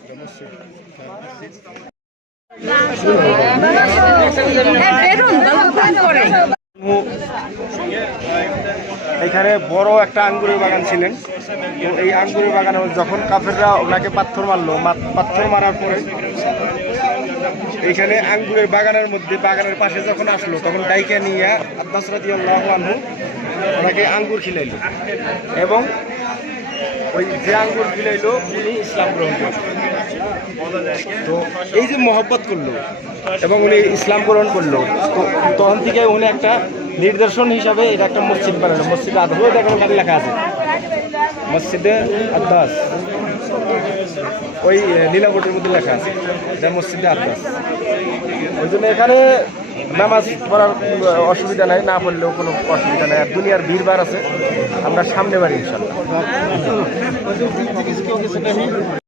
ঘর মসজিদ এখানে বড় একটা আঙ্গুরের বাগান ছিলেন। তো এই আঙ্গুরের বাগানে যখন কাফেররা ওনাকে পাথর মারলো পাথর মারার পরে এইখানে আঙ্গুরের বাগানের মধ্যে বাগানের পাশে যখন আসলো, তখন ডাইকা নিয়ে আব্বাস রাদি আল্লাহ আনহু ওনাকে আঙ্গুর খিলাইলো। এবং ওই যে আঙ্গুর খিলাইলো, উনি ইসলাম গ্রহণ করলেন তো এই যে মহব্বত করল, এবং উনি ইসলাম গ্রহণ করল, তো তখন থেকে উনি একটা নির্দেশন হিসাবে এটা একটা মসজিদ বানালো। মসজিদে ওই দেখেন ওখানে লেখা আছে, মসজিদে আদাস ওই নীলাবটের মধ্যে লেখা আছে, এটা মসজিদে আদাস ওই জন্য এখানে নামাজ পড়ার অসুবিধা নাই, না পড়লেও কোনো অসুবিধা নাই। আর দুনিয়ার ভিড় বার আছে, আমরা সামনে বাড়ি ইনশাল্লাহ।